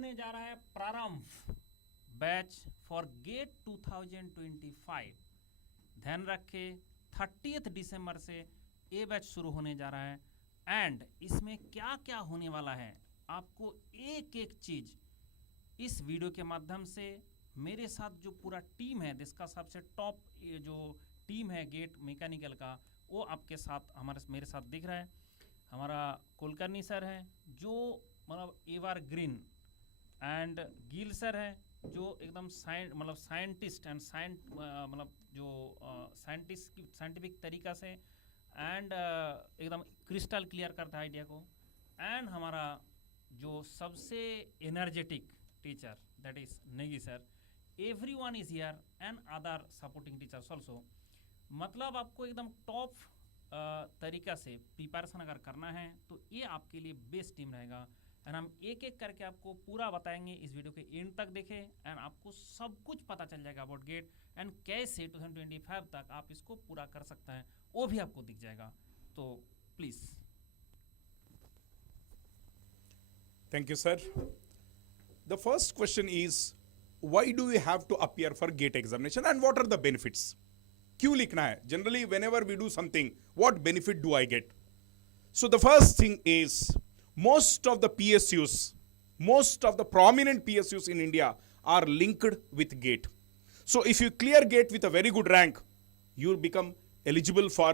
होने जा रहा है प्रारंभ बैच फॉर गेट 2025। ध्यान रखें 30 दिसंबर से ये बैच शुरू होने जा रहा है एंड इसमें क्या क्या होने वाला है आपको एक एक चीज इस वीडियो के माध्यम से मेरे साथ जो पूरा टीम है जिसका सबसे टॉप जो टीम है गेट मैकेनिकल का वो आपके साथ मेरे साथ दिख रहा है। हमारा कुलकर्णी सर है जो मतलब ever green and Gill sir है जो एकदम साइंटिस्ट एंड मतलब जो साइंटिफिक तरीका से एंड एकदम क्रिस्टल क्लियर करता है आइडिया को। एंड हमारा जो सबसे energetic teacher that is Negi sir. Everyone is here and other supporting teachers also. मतलब आपको एकदम टॉप तरीका से प्रिपरेशन अगर करना है तो ये आपके लिए बेस्ट टीम रहेगा एंड हम एक एक करके आपको पूरा बताएंगे। इस वीडियो के एंड तक देखें एंड आपको सब कुछ पता चल जाएगा अबाउट गेट एंड कैसे 2025 तक आप इसको पूरा कर सकते हैं वो भी आपको दिख जाएगा। तो please. Thank you, sir. The first question is, why do we have to appear for GATE examination and what are the benefits? क्यों लिखना है? Generally, whenever we do something, what benefit do I get? So the first thing is, most of the PSUs, most of the prominent PSUs in India are linked with GATE. So if you clear GATE with a very good rank, you become eligible for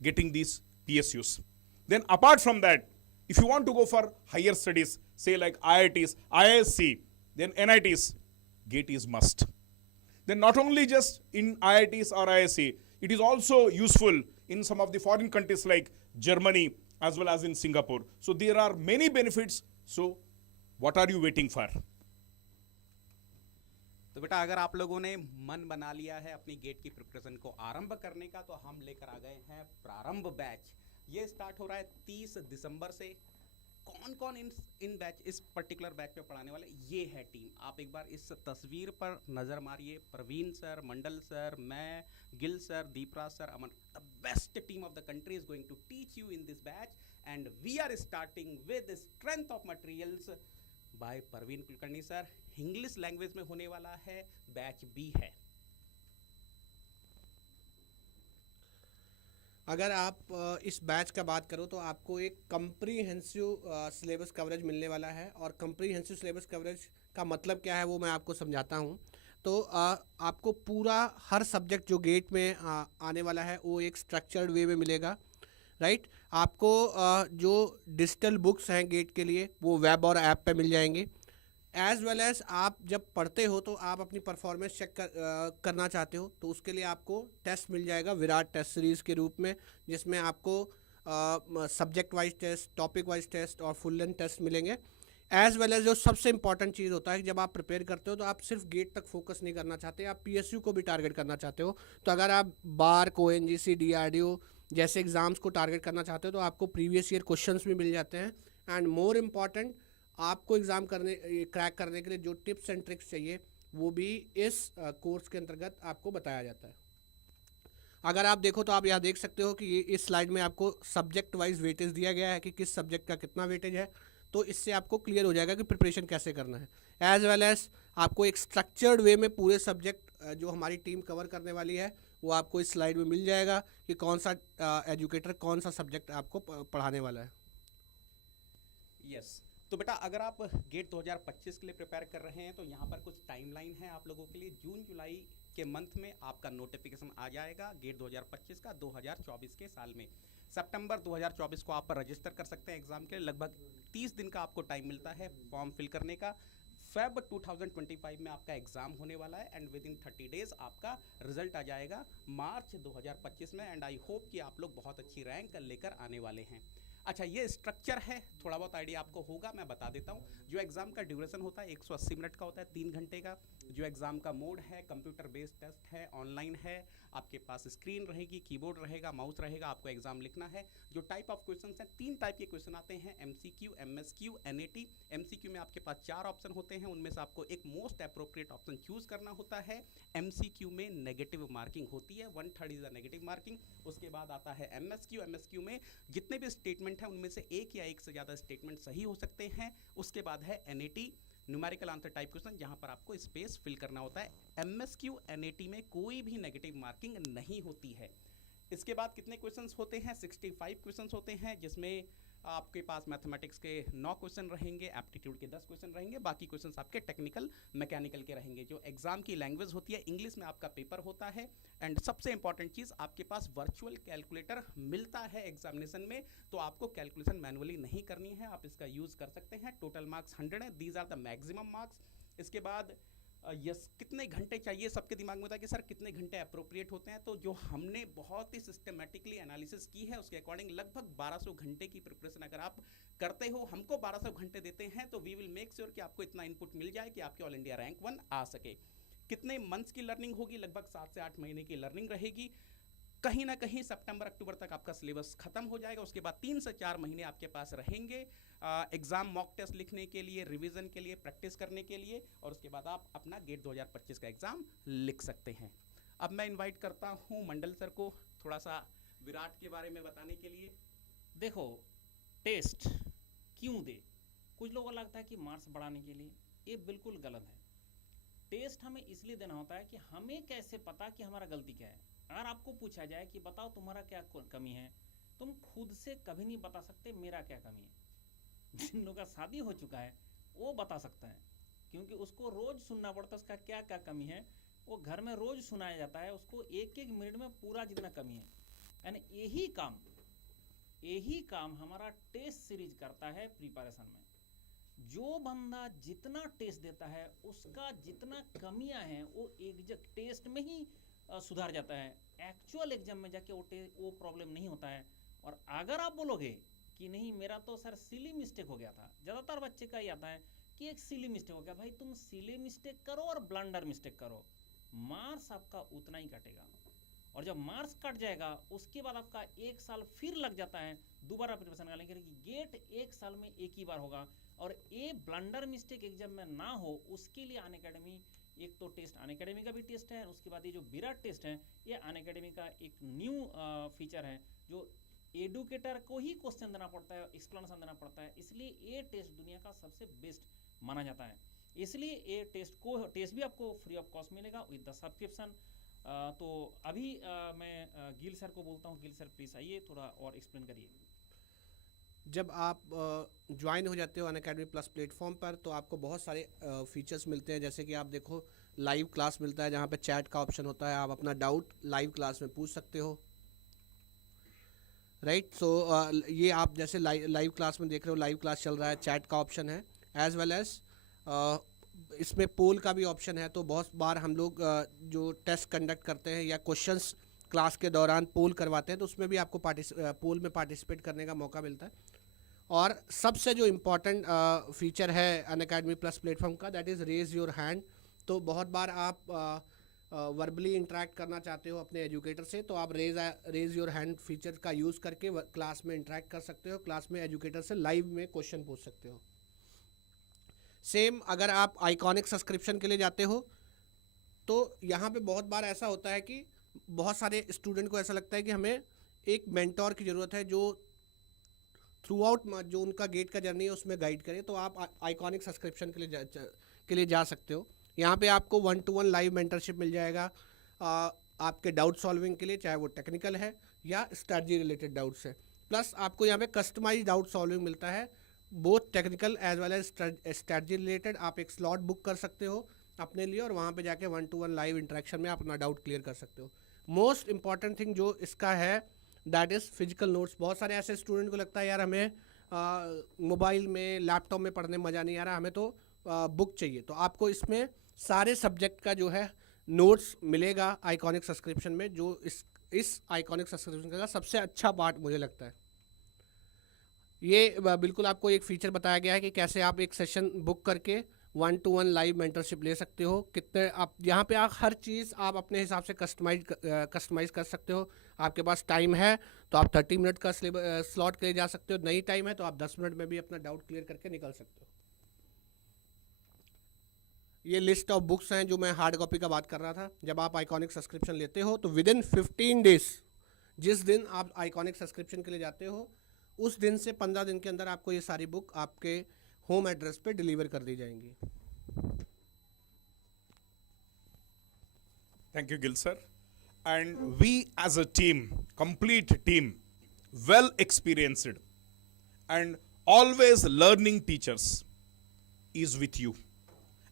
getting these PSUs. Then apart from that, if you want to go for higher studies, say like IITs, IISc, then NITs, GATE is must. Then not only just in IITs or IISc, it is also useful in some of the foreign countries like Germany as well as in Singapore. So there are many benefits. So what are you waiting for? तो बेटा अगर आप लोगों ने मन बना लिया है अपनी गेट की प्रिपरेशन को आरंभ करने का तो हम लेकर आ गए हैं प्रारंभ बैच। ये स्टार्ट हो रहा है 30 दिसंबर से। कौन कौन इन बैच इस पर्टिकुलर बैच पे पढ़ाने वाले ये है टीम। आप एक बार इस तस्वीर पर नज़र मारिए। प्रवीण सर, मंडल सर, मैं, Gill sir, Deepraj sir, Aman. The best team of the country is going to teach you in this batch and we are starting with strength of materials by Praveen Kulkarni sir. English language में होने वाला है, बैच बी है। अगर आप इस batch का बात करो तो आपको एक कम्प्रीहेंसिव सिलेबस कवरेज मिलने वाला है और कम्प्रीहेंसिव सिलेबस कवरेज का मतलब क्या है वो मैं आपको समझाता हूँ। तो आपको पूरा हर सब्जेक्ट जो गेट में आने वाला है वो एक स्ट्रक्चर्ड वे में मिलेगा, राइट। आपको जो डिजिटल बुक्स हैं गेट के लिए वो वेब और ऐप पे मिल जाएंगे। एज़ वेल एज़ आप जब पढ़ते हो तो आप अपनी परफॉर्मेंस चेक करना चाहते हो तो उसके लिए आपको टेस्ट मिल जाएगा विराट टेस्ट सीरीज़ के रूप में, जिसमें आपको subject wise test, topic wise test और फुल लेंथ टेस्ट मिलेंगे। एज़ वेल एज़ जो सबसे इंपॉर्टेंट चीज़ होता है कि जब आप प्रिपेयर करते हो तो आप सिर्फ गेट तक फोकस नहीं करना चाहते, आप PSU को भी टारगेट करना चाहते हो। तो अगर आप बार, ONGC, DRDO जैसे एग्ज़ाम्स को टारगेट करना चाहते हो तो आपको प्रीवियस ईयर क्वेश्चंस भी मिल जाते हैं। एंड मोर इम्पॉर्टेंट, आपको एग्ज़ाम क्रैक करने के लिए जो टिप्स एंड ट्रिक्स चाहिए वो भी इस कोर्स के अंतर्गत आपको बताया जाता है। अगर आप देखो तो आप यहाँ देख सकते हो कि ये इस स्लाइड में आपको सब्जेक्ट वाइज वेटेज दिया गया है कि किस सब्जेक्ट का कितना वेटेज है। तो इससे आपको क्लियर हो जाएगा कि प्रिपरेशन कैसे करना है। एज वेल एज आपको एक स्ट्रक्चर्ड वे में पूरे सब्जेक्ट जो हमारी टीम कवर करने वाली है वो आपको इस स्लाइड में मिल जाएगा कि कौन सा एजुकेटर कौन सा सब्जेक्ट आपको पढ़ाने वाला है। यस तो बेटा अगर आप गेट 2025 के लिए प्रिपेयर कर रहे हैं तो यहाँ पर कुछ टाइमलाइन है आप लोगों के लिए। जून जुलाई के मंथ में आपका नोटिफिकेशन आ जाएगा गेट 2025 का 2024 के साल में। सितंबर 2024 को आप रजिस्टर कर सकते हैं एग्जाम के लिए। लगभग 30 दिन का आपको टाइम मिलता है फॉर्म फिल करने का। फेब 2025 में आपका एग्जाम होने वाला है एंड विद इन 30 डेज आपका रिजल्ट आ जाएगा मार्च 2025 में। एंड आई होप कि आप लोग बहुत अच्छी रैंक लेकर आने वाले हैं। अच्छा ये स्ट्रक्चर है, थोड़ा बहुत आइडिया आपको होगा, मैं बता देता हूँ। जो एग्ज़ाम का ड्यूरेशन होता है 180 मिनट का होता है, 3 घंटे का। जो एग्ज़ाम का मोड है कंप्यूटर बेस्ड टेस्ट है, ऑनलाइन है। आपके पास स्क्रीन रहेगी, कीबोर्ड रहेगा, माउस रहेगा, आपको एग्ज़ाम लिखना है। जो टाइप ऑफ क्वेश्चन हैं 3 टाइप के क्वेश्चन आते हैं, MCQ, MSQ, NAT। MCQ में आपके पास 4 ऑप्शन होते हैं, उनमें से आपको एक मोस्ट अप्रोप्रिएट ऑप्शन चूज करना होता है। MCQ में नेगेटिव मार्किंग होती है, 1/3 इज अ नेगेटिव मार्किंग। उसके बाद आता है MSQ में जितने भी स्टेटमेंट हैं उनमें से एक या एक से ज़्यादा स्टेटमेंट सही हो सकते हैं। उसके बाद है NAT, numerical answer type question जहां पर आपको स्पेस फिल करना होता है। एमएसक्यू एनएटी में कोई भी नेगेटिव मार्किंग नहीं होती है। इसके बाद कितने क्वेश्चंस होते हैं? 65 क्वेश्चंस होते हैं, जिसमें आपके पास मैथमेटिक्स के 9 क्वेश्चन रहेंगे, एप्टीट्यूड के 10 क्वेश्चन रहेंगे, बाकी क्वेश्चंस आपके टेक्निकल मैकेनिकल के रहेंगे। जो एग्जाम की लैंग्वेज होती है इंग्लिश में आपका पेपर होता है। एंड सबसे इंपॉर्टेंट चीज़, आपके पास वर्चुअल कैलकुलेटर मिलता है एग्जामिनेशन में, तो आपको कैलकुलेशन मैनुअली नहीं करनी है, आप इसका यूज़ कर सकते हैं। टोटल मार्क्स 100 है, these are the maximum marks. इसके बाद यस कितने घंटे चाहिए, सबके दिमाग में होता है कि सर कितने घंटे अप्रोप्रिएट होते हैं। तो जो हमने बहुत ही सिस्टमेटिकली एनालिसिस की है उसके अकॉर्डिंग लगभग 1200 घंटे की प्रिपरेशन अगर आप करते हो, हमको 1200 घंटे देते हैं, तो वी विल मेक श्योर कि आपको इतना इनपुट मिल जाए कि आपके ऑल इंडिया रैंक 1 आ सके। कितने मंथ्स की लर्निंग होगी? लगभग 7 से 8 महीने की लर्निंग रहेगी। कहीं ना कहीं सितंबर अक्टूबर तक आपका सिलेबस खत्म हो जाएगा। उसके बाद 3 से 4 महीने आपके पास रहेंगे एग्जाम मॉक टेस्ट लिखने के लिए, रिवीजन के लिए, प्रैक्टिस करने के लिए, और उसके बाद आप अपना गेट 2025 का एग्जाम लिख सकते हैं। अब मैं इनवाइट करता हूं मंडल सर को थोड़ा सा विराट के बारे में बताने के लिए। देखो, टेस्ट क्यों दे? कुछ लोगों को लगता है कि मार्क्स बढ़ाने के लिए, ये बिल्कुल गलत है। टेस्ट हमें इसलिए देना होता है कि हमें कैसे पता कि हमारा गलती क्या है। अगर आपको पूछा जाए कि बताओ तुम्हारा क्या कमी है, तुम खुद से कभी नहीं बता सकते मेरा क्या कमी है। जिन लोगों का शादी हो चुका है वो बता सकता है, क्योंकि उसको रोज सुनना पड़ता है उसका क्या क्या कमी है। वो घर में रोज सुनाया जाता है उसको, एक एक मिनट में पूरा जितना कमी है। यानी यही काम हमारा टेस्ट सीरीज करता है प्रिपरेशन में। जो बंदा जितना टेस्ट देता है उसका जितना कमियां हैं वो एग्जैक्ट टेस्ट में ही सुधार जाता है। एक्चुअल एग्जाम में जाके वो प्रॉब्लम नहीं होता है। और अगर आप बोलोगे कि नहीं मेरा तो सर सिली मिस्टेक हो गया था, ज़्यादातर बच्चे का ही आता है कि एक सिली मिस्टेक हो गया। भाई तुम सिली मिस्टेक करो और ब्लंडर मिस्टेक करो, मार्क्स आपका उतना ही कटेगा। और जब मार्क्स कट जाएगा उसके बाद आपका 1 साल फिर लग जाता है दोबारा प्रिपरेशन करने के लिए, कि गेट 1 साल में एक ही बार होगा। और ये ब्लंडर मिस्टेक एग्जाम में ना हो उसके लिए अनअकैडमी एक तो टेस्ट अनअकैडमी का भी टेस्ट है, उसके बाद ये जो विराट टेस्ट है ये अनअकैडमी का एक न्यू फीचर है, जो एडुकेटर को ही क्वेश्चन देना पड़ता है, एक्सप्लेनेशन देना पड़ता है। इसलिए ये टेस्ट दुनिया का सबसे बेस्ट माना जाता है। इसलिए ये टेस्ट भी आपको फ्री ऑफ कॉस्ट मिलेगा विद द सब्सक्रिप्शन। तो अभी मैं गिल सर को बोलता हूँ। गिल सर प्लीज आइए, थोड़ा और एक्सप्लेन करिए। जब आप ज्वाइन हो जाते हो अनअकैडमी प्लस प्लेटफॉर्म पर तो आपको बहुत सारे फीचर्स मिलते हैं। जैसे कि आप देखो लाइव क्लास मिलता है, जहाँ पे चैट का ऑप्शन होता है, आप अपना डाउट लाइव क्लास में पूछ सकते हो, राइट। सो ये आप जैसे लाइव क्लास में देख रहे हो, लाइव क्लास चल रहा है, चैट का ऑप्शन है, एज वेल एज इसमें पोल का भी ऑप्शन है। तो बहुत बार हम लोग जो टेस्ट कंडक्ट करते हैं या क्वेश्चंस क्लास के दौरान पोल करवाते हैं, तो उसमें भी आपको पोल में पार्टिसिपेट करने का मौका मिलता है। और सबसे जो इम्पोर्टेंट फीचर है अनअकैडमी प्लस प्लेटफॉर्म का, that is raise your hand. तो बहुत बार आप वर्बली इंटरेक्ट करना चाहते हो अपने एजुकेटर से, तो आप रेज योर हैंड फीचर का यूज़ करके क्लास में इंटरेक्ट कर सकते हो, क्लास में एजुकेटर से लाइव में क्वेश्चन पूछ सकते हो। सेम अगर आप आइकॉनिक सब्सक्रिप्शन के लिए जाते हो तो यहाँ पे बहुत बार ऐसा होता है कि बहुत सारे स्टूडेंट को ऐसा लगता है कि हमें एक मेंटोर की ज़रूरत है जो थ्रू आउट जो उनका गेट का जर्नी है उसमें गाइड करे। तो आप आइकॉनिक सब्सक्रिप्शन के लिए जा सकते हो। यहाँ पे आपको 1-to-1 लाइव मेंटरशिप मिल जाएगा आपके डाउट सॉल्विंग के लिए, चाहे वो टेक्निकल है या स्ट्रैटेजी रिलेटेड डाउट्स है। प्लस आपको यहाँ पे कस्टमाइज डाउट सॉल्विंग मिलता है, both technical as well as strategy related. आप एक स्लॉट बुक कर सकते हो अपने लिए और वहाँ पे जाके 1-to-1 लाइव इंटरेक्शन में अपना डाउट क्लियर कर सकते हो। मोस्ट इंपॉर्टेंट थिंग जो इसका है दैट इज़ फिजिकल नोट्स। बहुत सारे ऐसे स्टूडेंट को लगता है यार हमें मोबाइल में लैपटॉप में पढ़ने में मज़ा नहीं आ रहा, हमें तो बुक चाहिए। तो आपको इसमें सारे सब्जेक्ट का जो है नोट्स मिलेगा आइकॉनिक सब्सक्रिप्शन में, जो इस आइकॉनिक सब्सक्रिप्शन का सबसे अच्छा पार्ट मुझे लगता है। ये बिल्कुल आपको एक फीचर बताया गया है कि कैसे आप एक सेशन बुक करके 1-to-1 लाइव मेंटरशिप ले सकते हो। कितने आप यहाँ पे आप हर चीज़ आप अपने हिसाब से कस्टमाइज कर सकते हो। आपके पास टाइम है तो आप 30 मिनट का स्लॉट के लिए जा सकते हो, नहीं टाइम है तो आप 10 मिनट में भी अपना डाउट क्लियर करके निकल सकते हो। ये लिस्ट ऑफ बुक्स हैं जो मैं हार्ड कॉपी का बात कर रहा था। जब आप आइकॉनिक सब्सक्रिप्शन लेते हो तो विदिन 15 डेज, जिस दिन आप आइकॉनिक सब्सक्रिप्शन के लिए जाते हो उस दिन से 15 दिन के अंदर आपको ये सारी बुक आपके होम एड्रेस पे डिलीवर कर दी जाएंगी। Thank you, Gil sir. And we as a team, complete team, well experienced and always learning teachers is with you.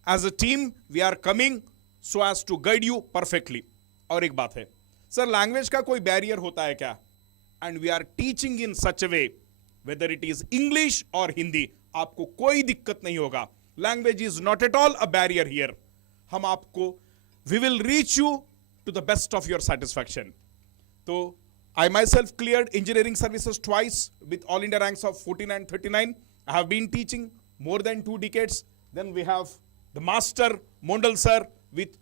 As a team, we are coming so as to guide you perfectly. और एक बात है, sir language का कोई barrier होता है क्या? And we are teaching in such a way, whether it is English or Hindi, आपको कोई दिक्कत नहीं होगा. Language is not at all a barrier here. हम आपको, we will reach you to the best of your satisfaction. So, I myself cleared engineering services twice with all India ranks of 14 and 39. I have been teaching more than 2 decades. Then we have the master, Mondal sir, with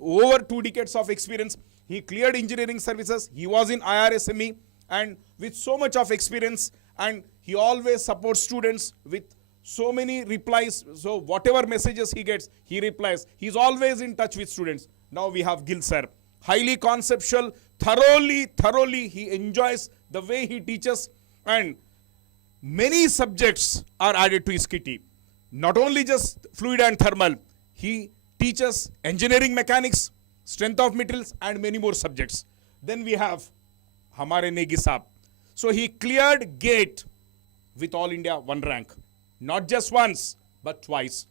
over 2 decades of experience. He cleared engineering services. He was in IRSME and with so much of experience, and he always supports students with so many replies. So whatever messages he gets, he replies. He's always in touch with students. Now we have Gil sir. Highly conceptual, thoroughly he enjoys the way he teaches, and many subjects are added to his kitty. Not only just fluid and thermal, he teaches engineering mechanics, strength of materials, and many more subjects. Then we have Hamare Negi Saab. So he cleared GATE with All India 1 rank. Not just once, but twice.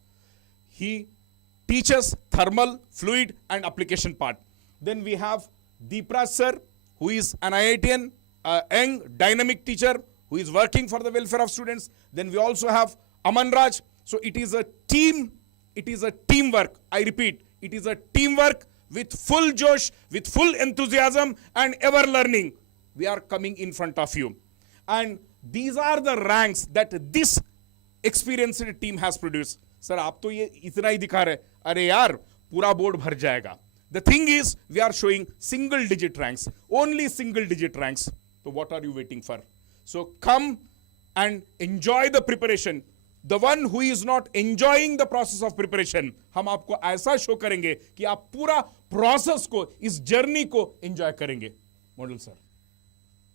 He teaches thermal, fluid, and application part. Then we have Deepraj sir, who is an IITian, a young, dynamic teacher who is working for the welfare of students. Then we also have Aman Raj. So it is a team, it is a teamwork. I repeat, it is a teamwork with full josh, with full enthusiasm, and ever learning. We are coming in front of you. And these are the ranks that this experienced team has produced. Sir, आप तो ये इतना ही दिखा रहे, अरे यार पूरा board भर जाएगा. The thing is, we are showing single digit ranks, only single digit ranks. So what are you waiting for? So come and enjoy the preparation. The one who is not enjoying the process of preparation, हम आपको ऐसा show करेंगे कि आप पूरा process को, इस journey को एंजॉय करेंगे. मॉडल सर,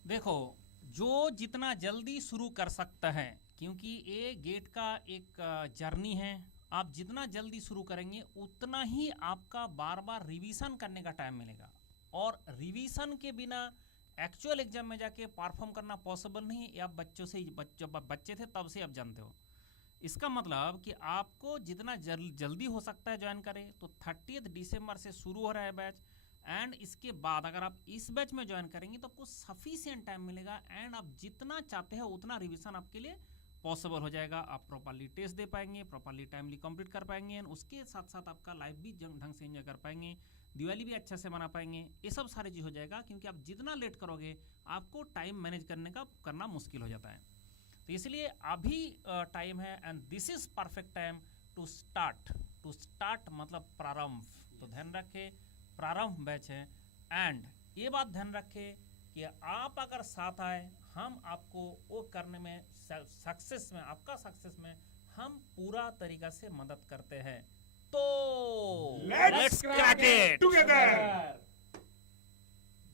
देखो, जो जितना जल्दी शुरू कर सकता है, क्योंकि ये गेट का एक जर्नी है, आप जितना जल्दी शुरू करेंगे उतना ही आपका बार बार रिवीजन करने का टाइम मिलेगा. और रिवीजन के बिना एक्चुअल एग्जाम में जाके परफॉर्म करना पॉसिबल नहीं. ये आप बच्चों से, जब आप बच्चे थे तब से आप जानते हो. इसका मतलब कि आपको जितना जल्दी हो सकता है ज्वाइन करें. तो 30 दिसंबर से शुरू हो रहा है बैच, एंड इसके बाद अगर आप इस बैच में ज्वाइन करेंगे तो आपको सफिशिएंट टाइम मिलेगा, एंड आप जितना चाहते हो उतना रिवीजन आपके लिए पॉसिबल हो जाएगा. आप प्रॉपर्ली टेस्ट दे पाएंगे, प्रॉपर्ली टाइमली कंप्लीट कर पाएंगे, एंड उसके साथ साथ आपका लाइफ भी ढंग से एंजॉय कर पाएंगे, दिवाली भी अच्छा से मना पाएंगे. ये सब सारी चीज़ हो जाएगा, क्योंकि आप जितना लेट करोगे आपको टाइम मैनेज करना मुश्किल हो जाता है. तो इसलिए अभी टाइम है, and this is perfect time to start मतलब प्रारंभ. तो ध्यान रखें, प्रारंभ बैच है, एंड ये बात ध्यान रखें कि आप अगर साथ आए, हम आपको वो करने में, सक्सेस में, आपका सक्सेस में हम पूरा तरीका से मदद करते हैं. तो Let's crack it together.